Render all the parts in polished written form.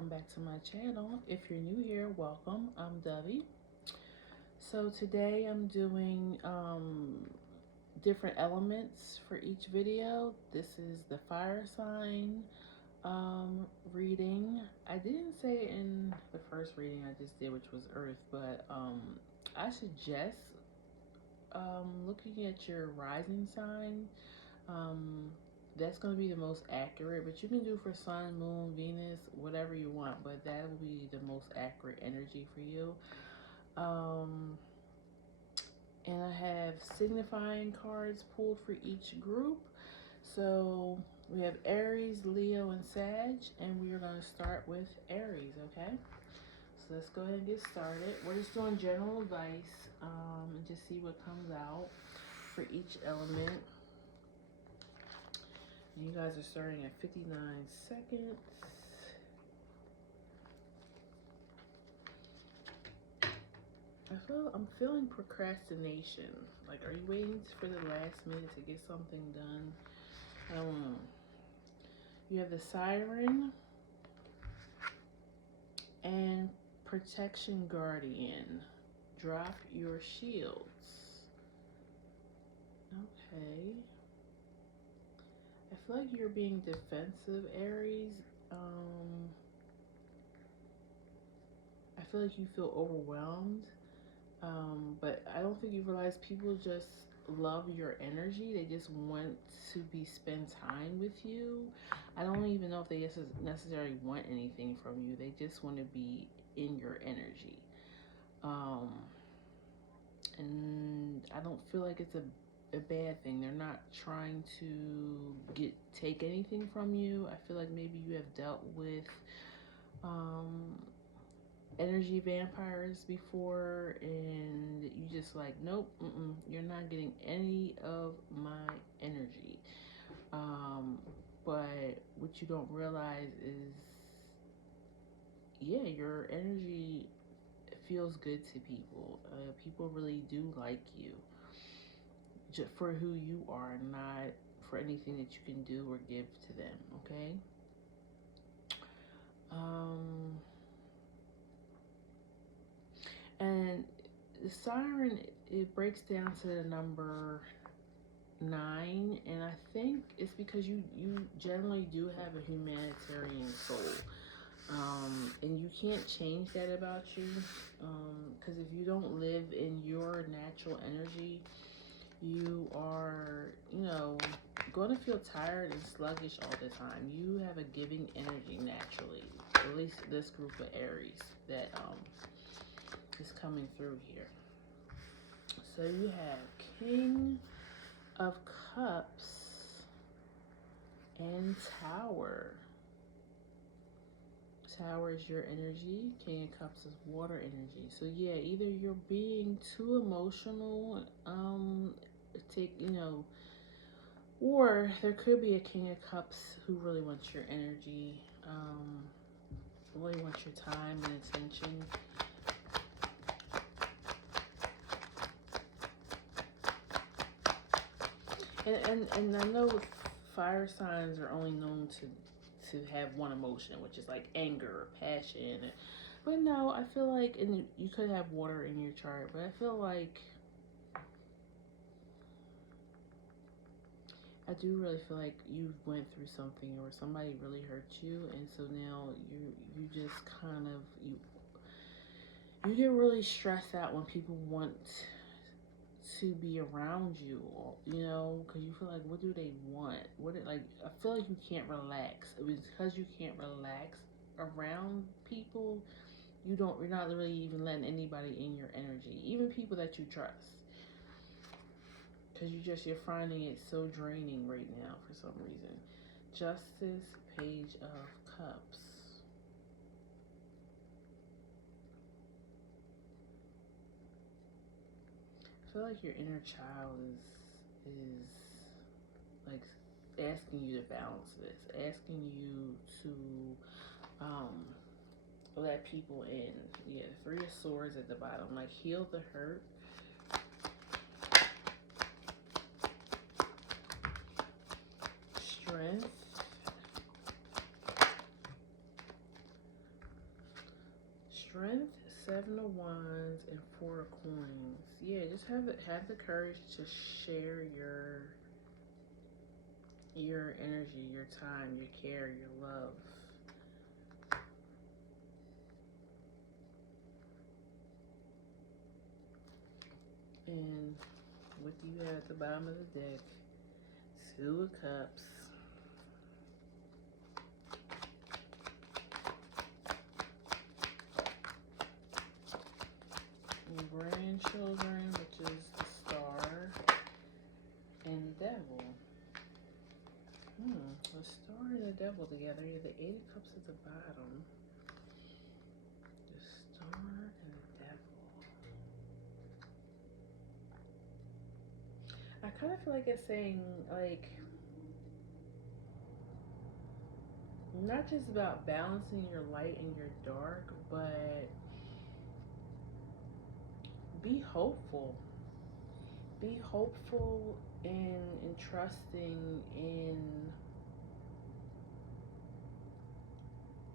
welcome back to my channel. If you're new here, welcome. I'm Dovey. So today I'm doing different elements for each video. This is the fire sign reading. I didn't say it in the first reading I just did, which was Earth, but I suggest looking at your rising sign. That's going to be the most accurate, but you can do for sun, moon, Venus, whatever you want, but that will be the most accurate energy for you. And I have signifying cards pulled for each group. So we have Aries, Leo, and Sag, and we are going to start with Aries, okay? So let's go ahead and get started. We're just doing general advice and just see what comes out for each element. You guys are starting at 59 seconds. I'm feeling procrastination. Like, are you waiting for the last minute to get something done? I don't know. You have the Siren and Protection Guardian. Drop your shields. Okay. I feel like you're being defensive, Aries. I feel like you feel overwhelmed. But I don't think you realize people just love your energy. They just want to spend time with you. I don't even know if they necessarily want anything from you. They just want to be in your energy. And I don't feel like it's a bad thing. They're not trying to take anything from you. I feel like maybe you have dealt with energy vampires before, and you just like, nope, you're not getting any of my energy. But what you don't realize is, yeah, your energy feels good to people. People really do like you just for who you are, not for anything that you can do or give to them, okay? And the Siren, it breaks down to the number 9, and I think it's because you generally do have a humanitarian soul. And you can't change that about you, because if you don't live in your natural energy, you are, going to feel tired and sluggish all the time. You have a giving energy naturally, at least this group of Aries that is coming through here. So you have King of Cups and Tower. Tower is your energy. King of Cups is water energy. So yeah, either you're being too emotional, or there could be a King of Cups who really wants your energy, really wants your time and attention. And I know fire signs are only known to have one emotion, which is like anger or passion. But no, I feel like, and you could have water in your chart, but I feel like, I do really feel like you went through something or somebody really hurt you, and so now you just kind of, you get really stressed out when people want to be around you, because you feel like, what do they want? I feel like you can't relax. Because you can't relax around people, you're not really even letting anybody in your energy, even people that you trust, because you're finding it so draining right now for some reason. Justice, Page of Cups. I feel like your inner child is like asking you to balance this, asking you to let people in. Yeah, 3 of Swords at the bottom, like heal the hurt. Strength. Seven of Wands and Four of Coins. Yeah, just have the courage to share your energy, your time, your care, your love. And what do you have at the bottom of the deck? Two of Cups. Your grandchildren, which is the Star. And the Devil. The Star and the Devil together. You have the Eight of Cups at the bottom. The Star and the Devil. I kind of feel like it's saying, like, not just about balancing your light and your dark, but be hopeful. Be hopeful and trusting in.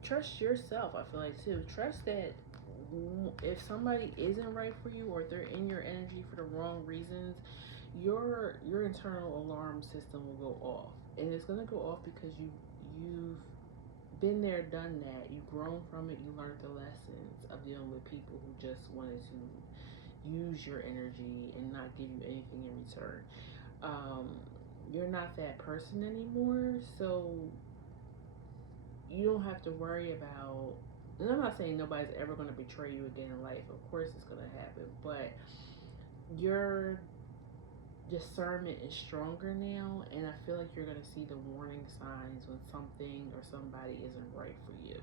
Trust yourself, I feel like, too. Trust that if somebody isn't right for you, or if they're in your energy for the wrong reasons, your internal alarm system will go off. And it's going to go off because you've been there, done that. You've grown from it. You learned the lessons of dealing with people who just wanted to use your energy and not give you anything in return. You're not that person anymore, so you don't have to worry about, and I'm not saying nobody's ever going to betray you again in life. Of course it's going to happen, but your discernment is stronger now, and I feel like you're going to see the warning signs when something or somebody isn't right for you.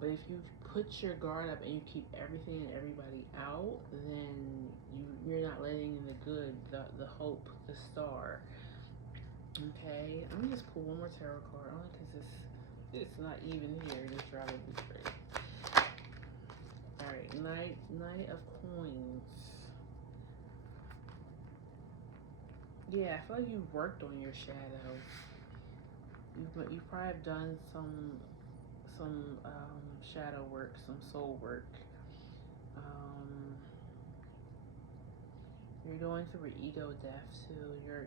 But if you put your guard up and you keep everything and everybody out, then you're not letting in the good, the hope, the Star. Okay, let me just pull one more tarot card, only because it's not even here. Just rather be straight. All right, Knight of Coins. Yeah, I feel like you've worked on your shadow. You probably have done some shadow work, some soul work. You're going through an ego death too. You're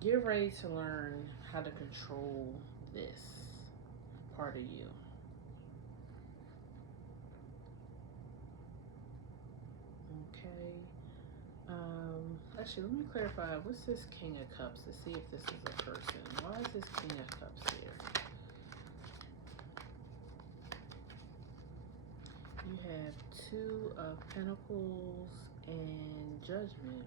getting ready to learn how to control this part of you. Okay. Actually, let me clarify. What's this King of Cups to see if this is a person? Why is this King of Cups here? You have Two of Pentacles and Judgment.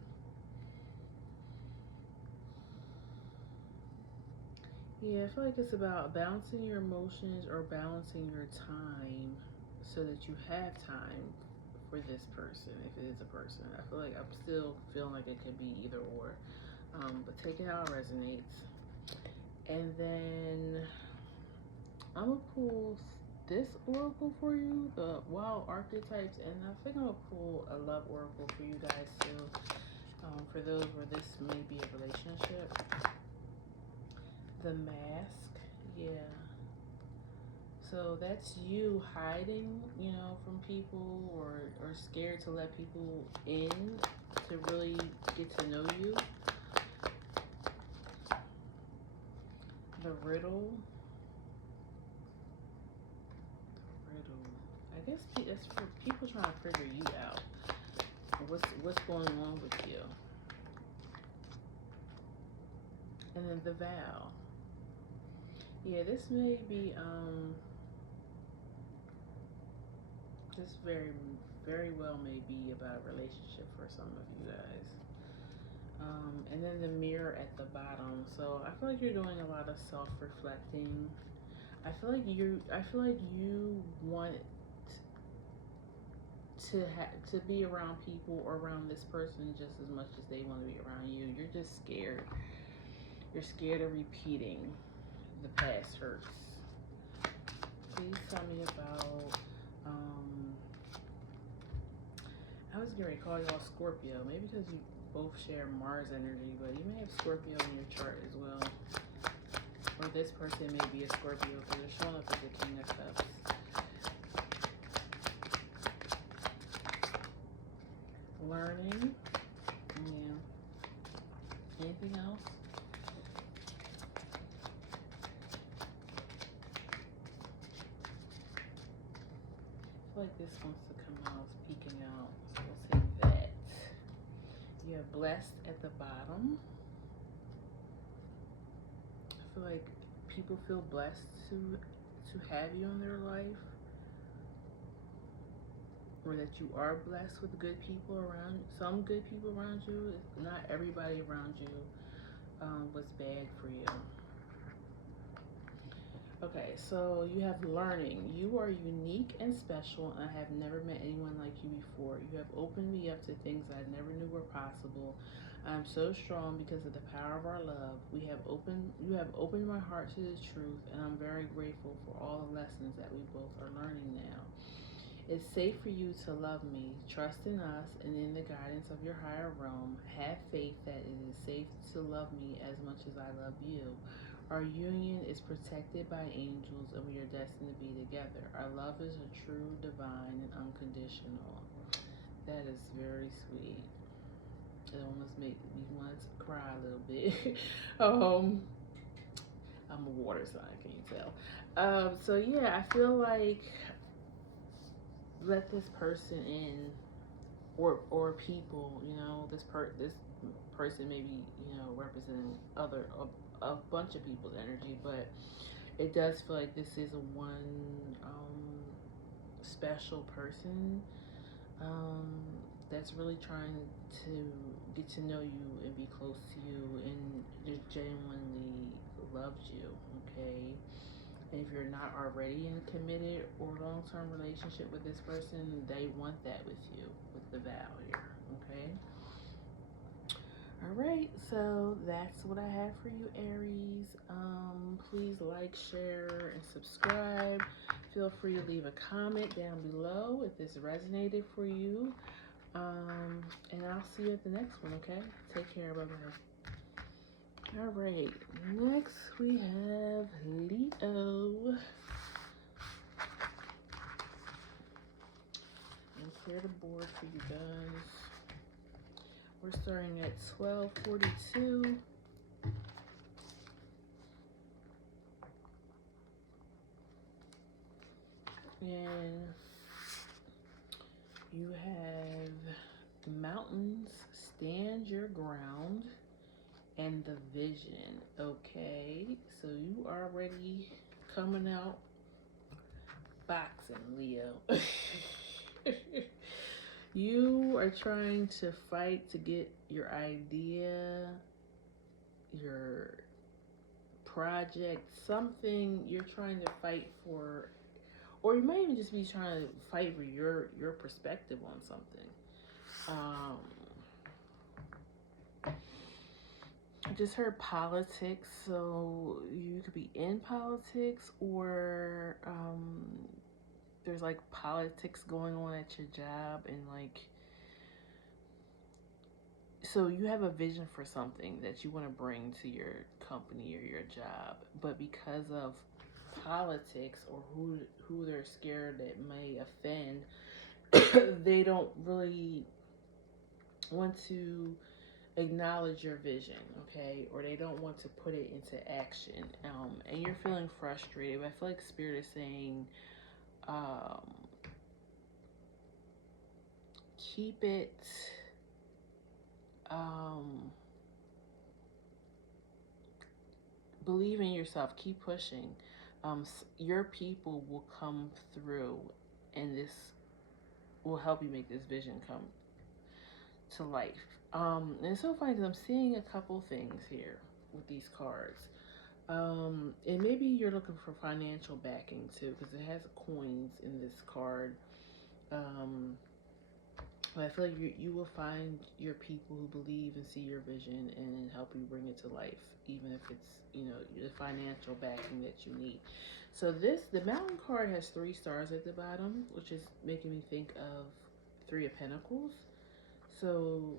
Yeah, I feel like it's about balancing your emotions or balancing your time so that you have time for this person, if it is a person. I feel like I'm still feeling like it could be either or. But take it how it resonates. And then I'm going to pull this oracle for you, the Wild Archetypes, and I think I'm going to pull a Love Oracle for you guys too, for those where this may be a relationship. The Mask, yeah. So that's you hiding, from people or scared to let people in to really get to know you. The Riddle. I guess that's for people trying to figure you out. What's going on with you. And then the Vow. Yeah, this may be this very, very well may be about a relationship for some of you guys. And then the Mirror at the bottom. So I feel like you're doing a lot of self-reflecting. I feel like you want to be around people or around this person just as much as they want to be around you. You're just scared. You're scared of repeating the past hurts. Please tell me about I was going to call y'all Scorpio, maybe because you both share Mars energy, but you may have Scorpio in your chart as well, or Or this person may be a Scorpio because they're showing up as the King of Cups. Learning. Yeah. Anything else? I feel like this wants to come out. It's peeking out. So we'll say that. You have blessed at the bottom. I feel like people feel blessed to have you in their life, or that you are blessed with good people around, some good people around you. Not everybody around you was bad for you. Okay, so you have learning. You are unique and special, and I have never met anyone like you before. You have opened me up to things I never knew were possible. I'm so strong because of the power of our love. You have opened my heart to the truth, and I'm very grateful for all the lessons that we both are learning now. It's safe for you to love me. Trust in us and in the guidance of your higher realm. Have faith that it is safe to love me as much as I love you. Our union is protected by angels, and we are destined to be together. Our love is a true, divine, and unconditional. That is very sweet. It almost makes me want to cry a little bit. I'm a water sign, can you tell? So yeah, I feel like let this person in, or people, you know, this person maybe, you know, representing a bunch of people's energy, but it does feel like this is a one special person that's really trying to get to know you and be close to you and just genuinely loves you, okay? And if you're not already in a committed or long-term relationship with this person, they want that with you, with the vow here, okay? All right, so that's what I have for you, Aries. Please like, share, and subscribe. Feel free to leave a comment down below if this resonated for you. And I'll see you at the next one, okay? Take care, bye-bye. All right, next we have Leo. And clear the board for you guys. We're starting at 12:42. And you have the mountains, stand your ground, and the vision, okay? So you already coming out boxing, Leo. You are trying to fight to get your idea, your project, something you're trying to fight for, or you might even just be trying to fight for your perspective on something. I just heard politics, so you could be in politics, or there's like politics going on at your job, and like, so you have a vision for something that you want to bring to your company or your job, but because of politics or who they're scared that may offend, they don't really want to acknowledge your vision, okay? Or they don't want to put it into action. And you're feeling frustrated. I feel like Spirit is saying, keep it, believe in yourself, keep pushing. Your people will come through, and this will help you make this vision come to life. And it's so funny because I'm seeing a couple things here with these cards. And maybe you're looking for financial backing too, because it has coins in this card. But I feel like you will find your people who believe and see your vision and help you bring it to life, even if it's, you know, the financial backing that you need. So the mountain card has 3 stars at the bottom, which is making me think of 3 of Pentacles. So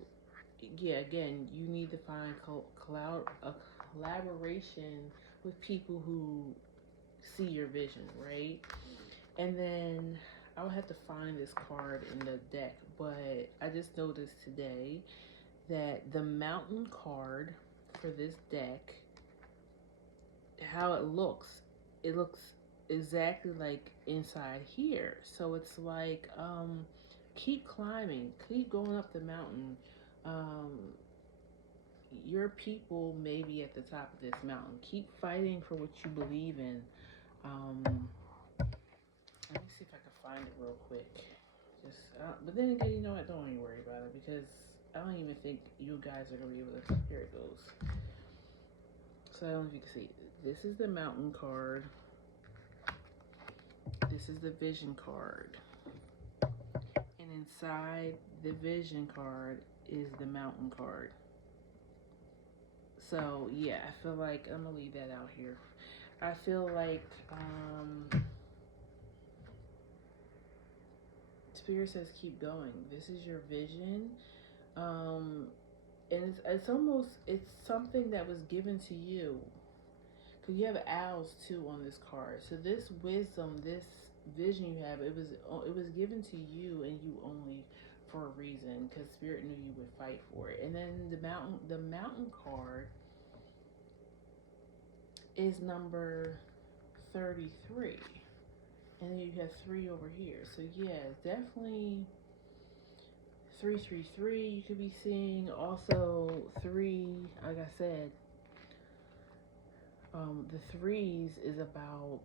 yeah, again, you need to find collaboration with people who see your vision, right? And then I would have to find this card in the deck, but I just noticed today that the mountain card for this deck, how it looks exactly like inside here. So it's like, keep climbing, keep going up the mountain. Um, your people may be at the top of this mountain. Keep fighting for what you believe in. Let me see if I can find it real quick. Just, but then again, you know what? Don't even worry about it because I don't even think you guys are gonna be able to. Here it goes. So I don't know if you can see. This is the mountain card. This is the vision card, and inside the vision card is the mountain card. So yeah, I feel like I'm gonna leave that out here. I feel like Spirit says keep going. This is your vision, and it's something that was given to you. Cause you have owls too on this card. So this wisdom, this vision you have, it was given to you and you only for a reason. Cause Spirit knew you would fight for it. And then the mountain card is number 33. And then you have 3 over here. So yeah, definitely 333 you could be seeing. Also 3, like I said, the 3s is about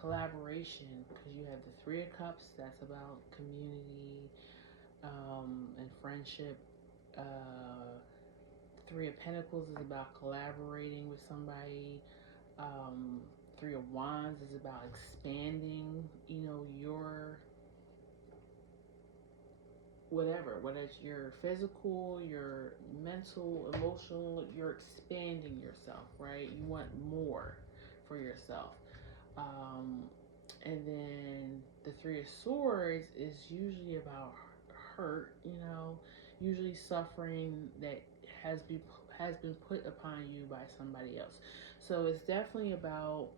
collaboration because you have the 3 of Cups. That's about community and friendship. 3 of Pentacles is about collaborating with somebody. 3 of Wands is about expanding, you know, your whatever, whether it's your physical, your mental, emotional, you're expanding yourself, right? You want more for yourself. And then the 3 of Swords is usually about hurt, you know, usually suffering that has been put upon you by somebody else. So it's definitely about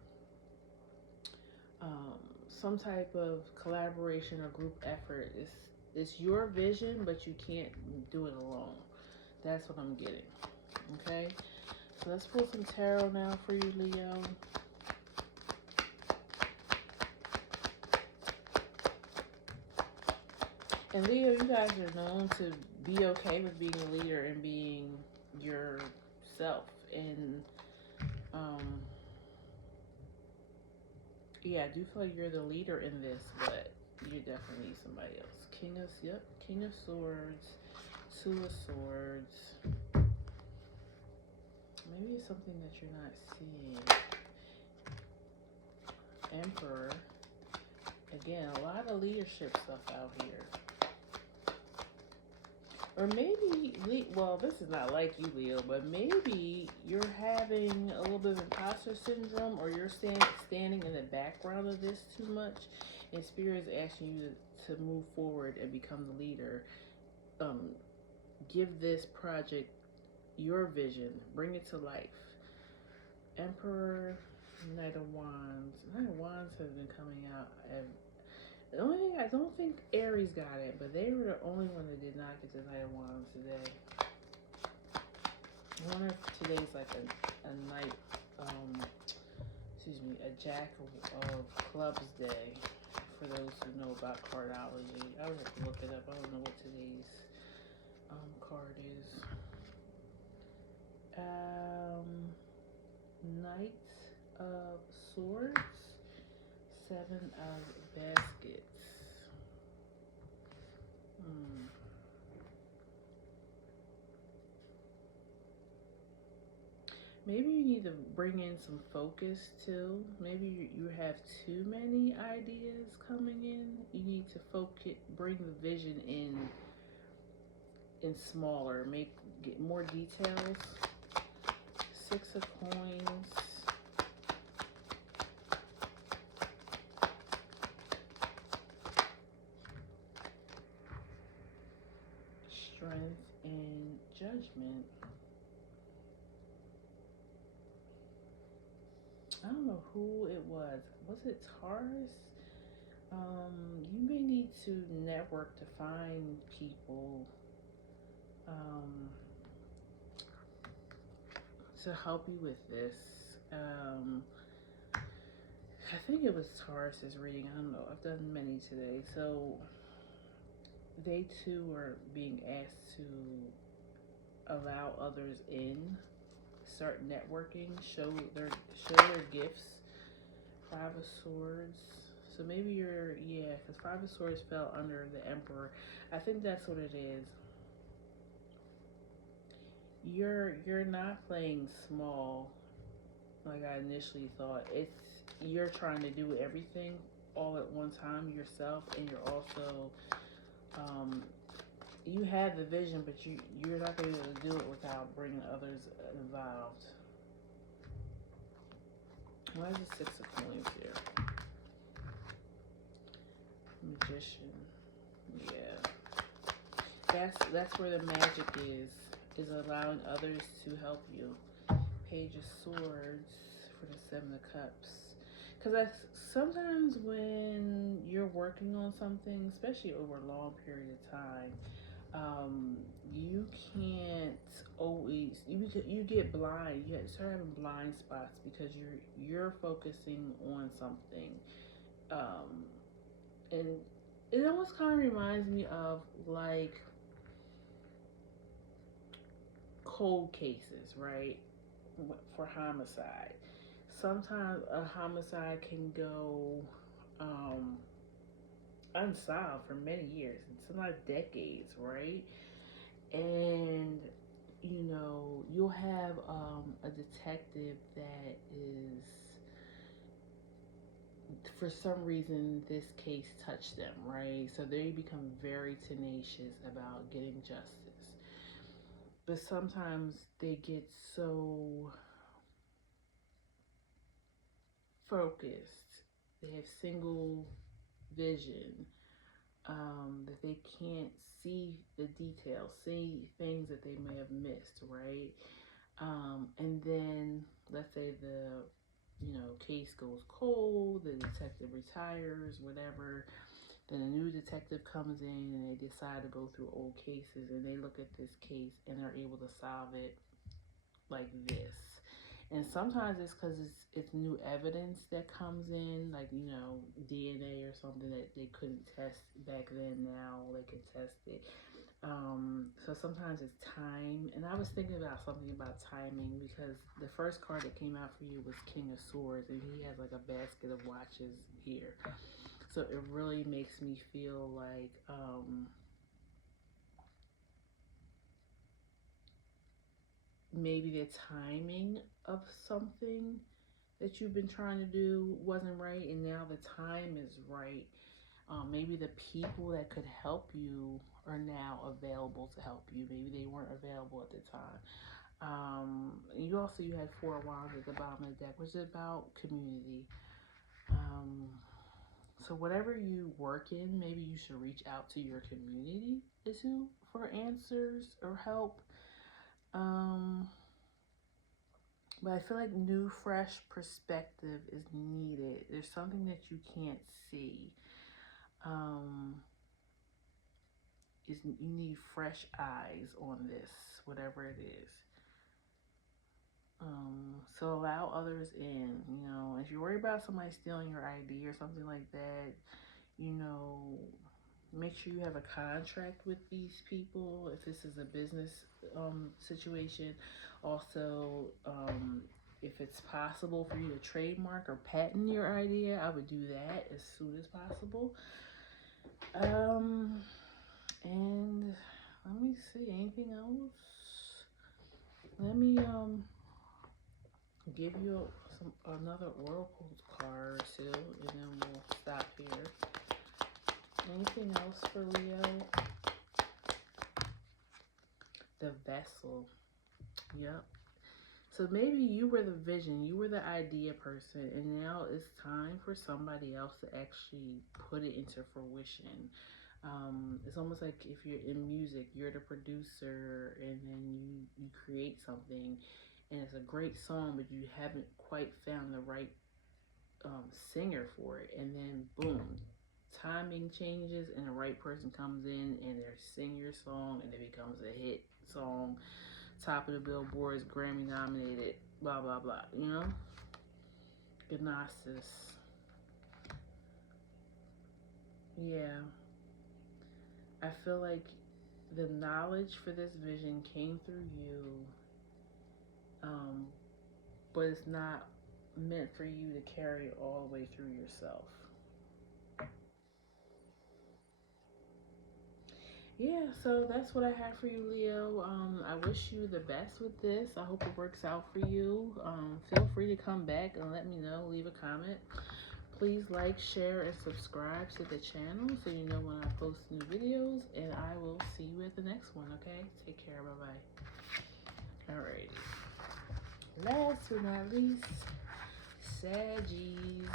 some type of collaboration or group effort. It's your vision, but you can't do it alone. That's what I'm getting. Okay, so let's pull some tarot now for you, Leo. And Leo, you guys are known to be okay with being a leader and being yourself. And yeah, I do feel like you're the leader in this, but you definitely need somebody else. King of Swords, 2 of Swords. Maybe it's something that you're not seeing. Emperor. Again, a lot of leadership stuff out here. Or maybe, well, this is not like you, Leo, but maybe you're having a little bit of imposter syndrome, or you're standing in the background of this too much, and Spirit is asking you to move forward and become the leader. Give this project your vision. Bring it to life. Emperor, Knight of Wands. Knight of Wands has been coming out. The only thing, I don't think Aries got it, but they were the only one that did not get the Knight of Wands today. I wonder if today's like a night, a Jack of Clubs day, for those who know about cardology. I would have to look it up. I don't know what today's card is. Knight of Swords, 7 of Baskets. Maybe you need to bring in some focus too. Maybe you have too many ideas coming in. You need to focus, bring the vision in smaller, get more details. 6 of Coins. Strength and Judgment. I don't know who it was. Was it Taurus? You may need to network to find people um, to help you with this. Um, I think it was Taurus's reading. I don't know. I've done many today. So they too are being asked to allow others in, start networking, show their gifts. Five of Swords. So maybe you're, yeah, because Five of Swords fell under the Emperor. I think that's what it is. You're not playing small like I initially thought. It's you're trying to do everything all at one time yourself, and you're also um, you have the vision, but you're not going to be able to do it without bringing others involved. Why is the Six of Coins here? Magician. Yeah, that's where the magic is allowing others to help you. Page of Swords for the Seven of Cups. Because I sometimes when you're working on something, especially over a long period of time, you can't always you get blind. You start having blind spots because you're focusing on something, um, and it almost kind of reminds me of like cold cases, right? For homicide. Sometimes a homicide can go um, unsolved for many years, sometimes decades, right? And you'll have a detective that is, for some reason, this case touched them, right? So they become very tenacious about getting justice. But sometimes they get so focused, they have single vision, that they can't see the details, see things that they may have missed, right? And then let's say the case goes cold, the detective retires, whatever. Then a new detective comes in and they decide to go through old cases and they look at this case and they're able to solve it like this. And sometimes it's because it's new evidence that comes in, like DNA or something that they couldn't test back then. Now they can test it. So sometimes it's time. And I was thinking about something about timing because the first card that came out for you was King of Swords, and he has like a basket of watches here. So it really makes me feel like maybe the timing of something that you've been trying to do wasn't right, and now the time is right. Maybe the people that could help you are now available to help you. Maybe they weren't available at the time. You had Four Wands at the bottom of the deck, which is about community. Um, so whatever you work in, maybe you should reach out to your community too for answers or help. Um, but I feel like new, fresh perspective is needed. There's something that you can't see. Um, is you need fresh eyes on this, whatever it is. So allow others in. If you worry about somebody stealing your ID or something like that, you know, make sure you have a contract with these people. If this is a business situation, also, if it's possible for you to trademark or patent your idea, I would do that as soon as possible. And let me see, anything else? Let me give you another oracle card too, and then we'll stop here. Anything else for Leo? The Vessel. Yep. So maybe you were the vision, you were the idea person, and now it's time for somebody else to actually put it into fruition. It's almost like if you're in music, you're the producer, and then you create something, and it's a great song, but you haven't quite found the right singer for it, and then boom, timing changes and the right person comes in and they sing your song and it becomes a hit song, top of the billboards, Grammy nominated, blah blah blah, you know. Gnosis. Yeah, I feel like the knowledge for this vision came through you, um, but it's not meant for you to carry all the way through yourself. Yeah, so that's what I have for you, Leo. I wish you the best with this. I hope it works out for you. Feel free to come back and let me know. Leave a comment. Please like, share, and subscribe to the channel so you know when I post new videos. And I will see you at the next one, okay? Take care. Bye-bye. Alrighty. Last but not least, Saggies.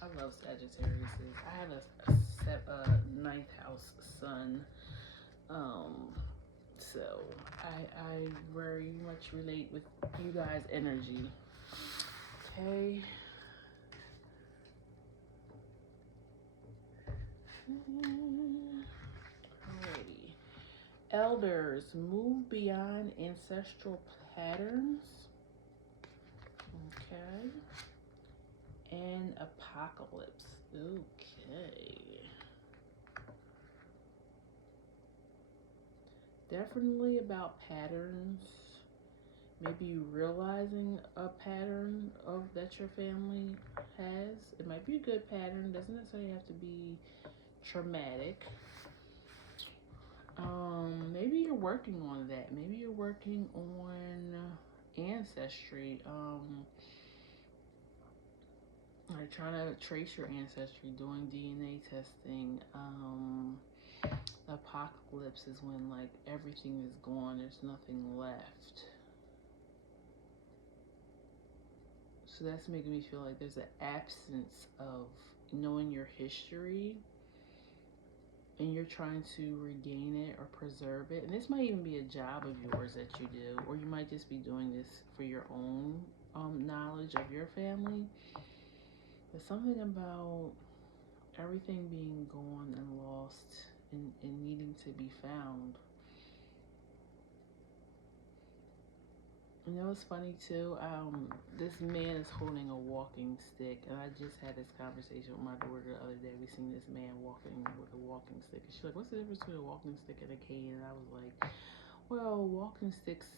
I love Sagittarius. I have a ninth house sun. So I very much relate with you guys' energy. Okay. Alrighty. Elders, move beyond ancestral patterns. Okay. And apocalypse. Okay. Definitely about patterns. Maybe you realizing a pattern of that your family has. It might be a good pattern. Doesn't necessarily have to be traumatic. Maybe you're working on that. Maybe you're working on ancestry. Like trying to trace your ancestry, doing DNA testing. Apocalypse is when like everything is gone. There's nothing left. So that's making me feel like there's an absence of knowing your history, and you're trying to regain it or preserve it. And this might even be a job of yours that you do, or you might just be doing this for your own knowledge of your family. But something about everything being gone and lost and needing to be found. You know, it's funny too. This man is holding a walking stick, and I just had this conversation with my daughter the other day. We seen this man walking with a walking stick, and she's like, "What's the difference between a walking stick and a cane?" And I was like, "Well, walking sticks,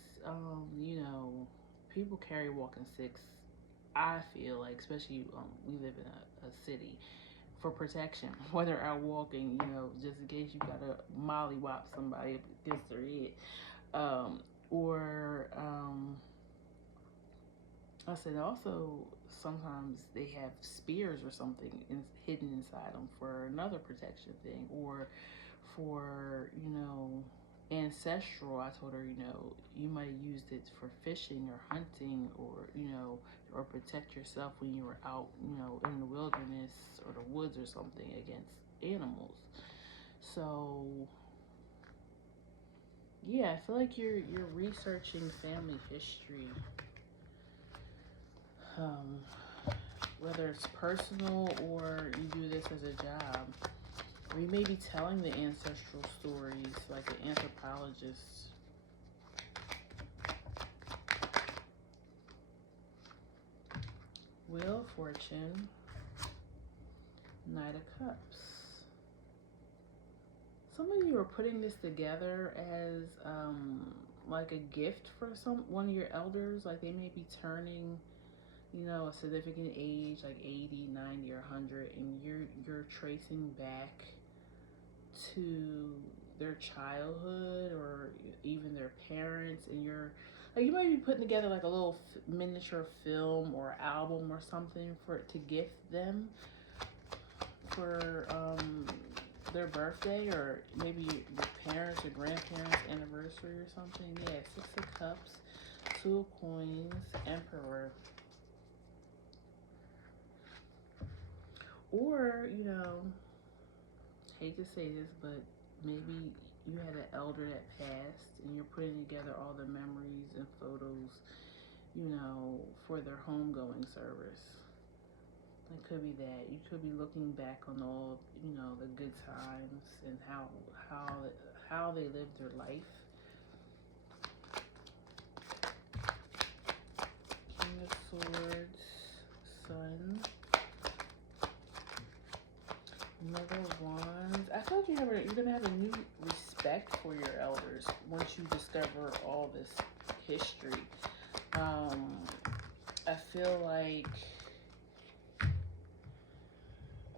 you know, people carry walking sticks. I feel like, especially we live in a city, for protection. Whether out walking, you know, just in case you gotta mollywop somebody up against their head, or I said also sometimes they have spears or something hidden inside them for another protection thing, or for, you know, ancestral. I told her, you know, you might have used it for fishing or hunting, or, you know, or protect yourself when you were out, you know, in the wilderness or the woods or something against animals. So yeah, I feel like you're researching family history, um, whether it's personal or you do this as a job. Or you may be telling the ancestral stories like an anthropologist. Wheel of Fortune, Knight of Cups. Some of you are putting this together as like a gift for one of your elders. Like they may be turning, you know, a significant age, like 80, 90, or 100, and you're tracing back to their childhood or even their parents, and you're like, you might be putting together like a little miniature film or album or something to gift them for their birthday, or maybe your parents or grandparents anniversary or something. Yeah, 6 of Cups, 2 of Coins, Emperor. Or, you know, hate to say this, but maybe you had an elder that passed, and you're putting together all the memories and photos, you know, for their homegoing service. It could be that you could be looking back on all, you know, the good times and how how they lived their life. King of Swords, Sun, Mother of Wands. I feel like you're gonna have a new respect for your elders once you discover all this history. I feel like,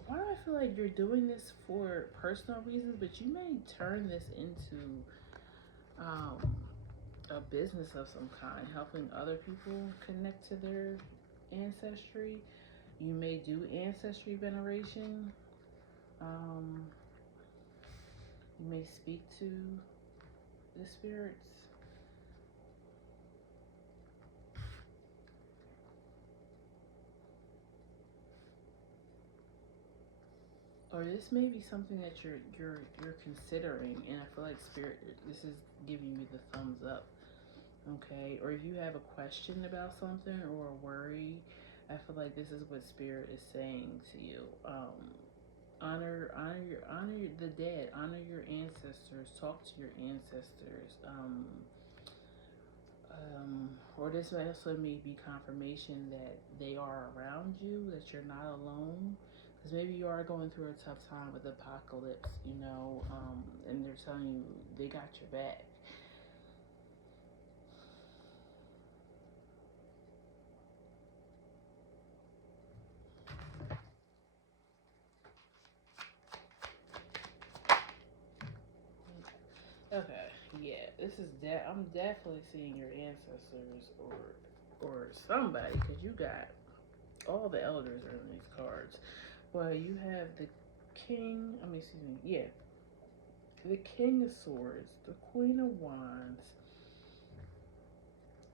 why do I feel like you're doing this for personal reasons, but you may turn this into a business of some kind, helping other people connect to their ancestry. You may do ancestry veneration. You may speak to the spirits. Or this may be something that you're considering, and I feel like spirit, this is giving you the thumbs up. Okay, or if you have a question about something or a worry, I feel like this is what spirit is saying to you. Honor the dead, honor your ancestors, talk to your ancestors. Or this also may be confirmation that they are around you, that you're not alone. Because maybe you are going through a tough time with apocalypse, you know, and they're telling you they got your back. Okay, yeah, this is I'm definitely seeing your ancestors or somebody, because you got all the elders are in these cards. Well, you have the king. I mean, excuse me. Yeah, the King of Swords, the Queen of Wands,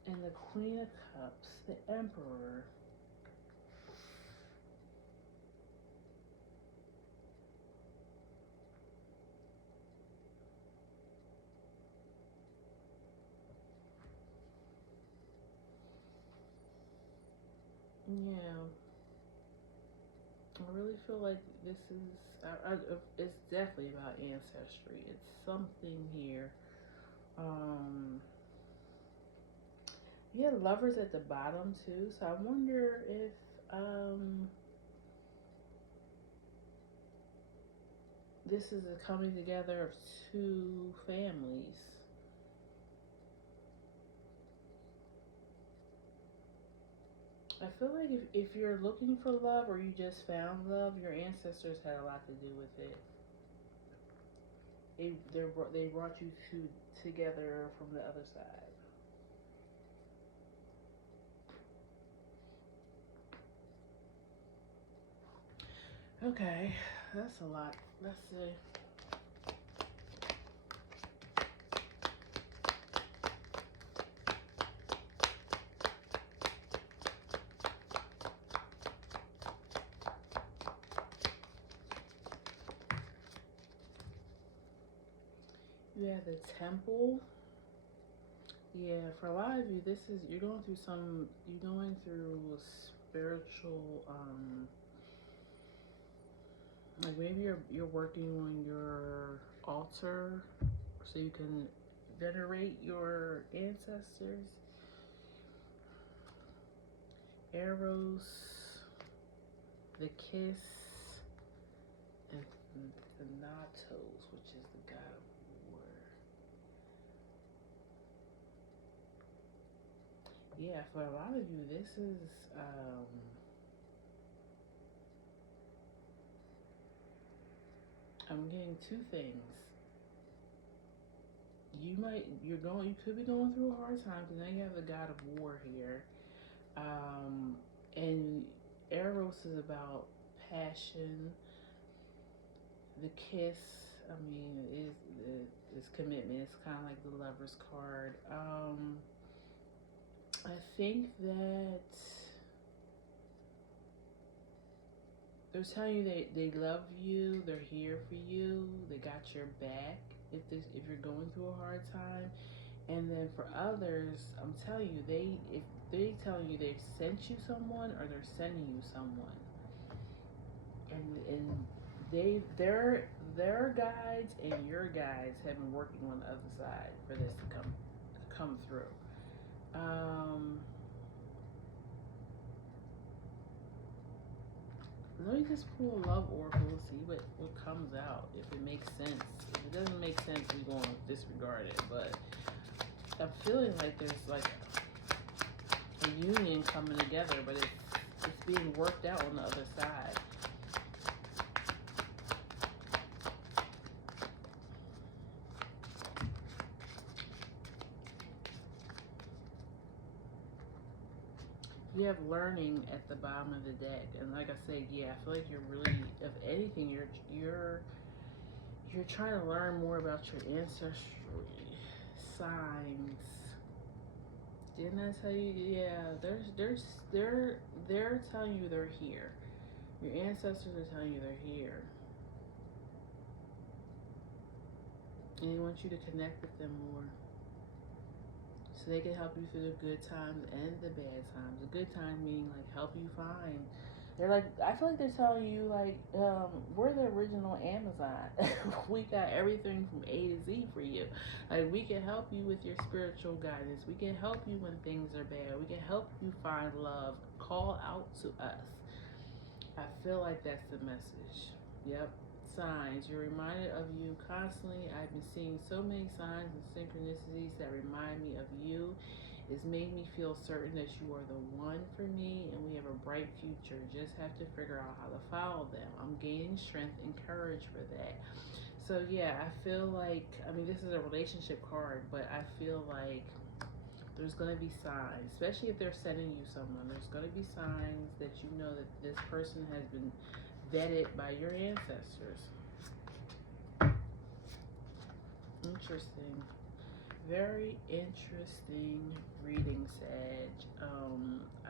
and the Queen of Cups, the Emperor. Yeah, I really feel like this is. It's definitely about ancestry. It's something here. Um, you had lovers at the bottom too, so I wonder if this is a coming together of two families. I feel like if you're looking for love or you just found love, your ancestors had a lot to do with it. They brought you two together from the other side. Okay, that's a lot. Let's see. You have the Temple. Yeah, for a lot of you, this is you're going through a spiritual like maybe you're working on your altar so you can venerate your ancestors. Eros, the Kiss, and Thanatos, which is the god of war. Yeah, for a lot of you, this is I'm getting two things. You could be going through a hard time because now you have the god of war here. And Eros is about passion. The Kiss, I mean, is commitment. It's kind of like the Lover's card. I think that they're telling you they love you, they're here for you, they got your back, if you're going through a hard time. And then for others, I'm telling you, if they telling you they've sent you someone or they're sending you someone, and their guides and your guides have been working on the other side for this to come through. Let me just pull a love oracle and see what comes out, if it makes sense. If it doesn't make sense, we're going to disregard it. But I'm feeling like there's like a union coming together, but it's being worked out on the other side. You have learning at the bottom of the deck, and like I said, yeah, I feel like you're really, if anything, you're trying to learn more about your ancestry signs. Didn't I tell you? Yeah, they're telling you they're here. Your ancestors are telling you they're here, and they want you to connect with them more, so they can help you through the good times and the bad times. The good times meaning like help you find. They're like, I feel like they're telling you like, we're the original Amazon. We got everything from A to Z for you. Like, we can help you with your spiritual guidance. We can help you when things are bad. We can help you find love. Call out to us. I feel like that's the message. Yep. Signs. You're reminded of you constantly. I've been seeing so many signs and synchronicities that remind me of you. It's made me feel certain that you are the one for me and we have a bright future. Just have to figure out how to follow them. I'm gaining strength and courage for that. So yeah, I feel like, I mean, this is a relationship card, but I feel like there's going to be signs, especially if they're sending you someone. There's going to be signs that you know that this person has been vetted by your ancestors. Interesting. Very interesting reading, Sag.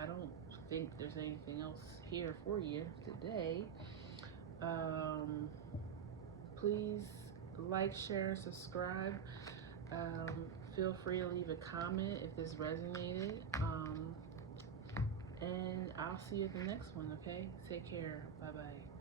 I don't think there's anything else here for you today. Please like, share, subscribe. Feel free to leave a comment if this resonated. And I'll see you at the next one, okay? Take care. Bye-bye.